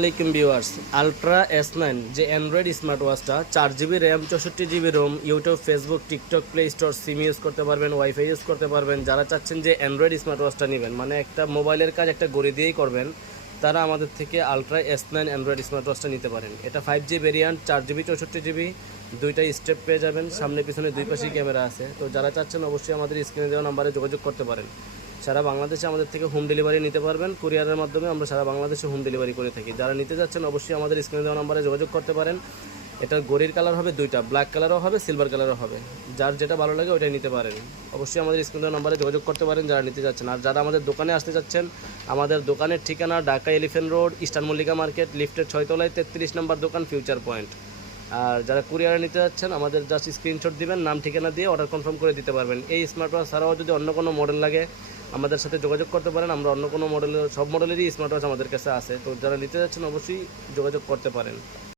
আলাইকুম viewers, ultra S9 যে android smart ওয়াচটা 4 GB RAM 64 GB ROM, YouTube, Facebook, TikTok, play store, SIM use করতে পারবেন, wifi use করতে পারবেন। যারা চাচ্ছেন যে অ্যান্ড্রয়েড স্মার্ট ওয়াচটা নেবেন, মানে একটা মোবাইলের কাজ একটা ঘড়ি দিয়েই করবেন, তারা আমাদের থেকে আলট্রা S9 অ্যান্ড্রয়েড স্মার্ট ওয়াচটা নিতে পারেন। এটা 5G ভেরিয়েন্ট, 4 GB 64 GB, দুইটা স্টেপ পেয়ে যাবেন, সামনে পিছনে দুই পাশেই ক্যামেরা আছে। তো যারা চাচ্ছেন অবশ্যই আমাদের স্ক্রিনে দেওয়া নাম্বারে যোগাযোগ করতে পারেন। সারা বাংলাদেশে আমাদের থেকে হোম ডেলিভারি নিতে পারবেন, কুরিয়ারের মাধ্যমে আমরা সারা বাংলাদেশে হোম ডেলিভারি করে থাকি। যারা নিতে যাচ্ছেন অবশ্যই আমাদের স্ক্রিনে দেওয়া নাম্বারে যোগাযোগ করতে পারেন। এটার ঘড়ির কালার হবে দুইটা, ব্ল্যাক কালারও হবে, সিলভার কালারও হবে। যার যেটা ভালো লাগে ওইটাই নিতে পারেন। অবশ্যই আমাদের স্ক্রিনে দেওয়া নাম্বারে যোগাযোগ করতে পারেন যারা নিতে যাচ্ছেন। আর যারা আমাদের দোকানে আসতে যাচ্ছেন, আমাদের দোকানের ঠিকানা Dhaka elephant road, eastern Mallika market, লিফটের 6 তলায় 33 নম্বর দোকান, ফিউচার পয়েন্ট। আর যারা কুরিয়ারে নিতে যাচ্ছেন, আমাদের জাস্ট স্ক্রিনশট দিবেন, নাম ঠিকানা দিয়ে অর্ডার কনফার্ম করে দিতে পারবেন। এই স্মার্ট ওয়াচ ছাড়াও যদি অন্য কোনো মডেল লাগে আমাদের সাথে যোগাযোগ করতে পারেন। আমরা অন্য কোনো মডেলের, সব মডেলেরই স্মার্ট ওয়াচ আমাদের কাছে আছে। তো যারা নিতে যাচ্ছেন অবশ্যই যোগাযোগ করতে পারেন।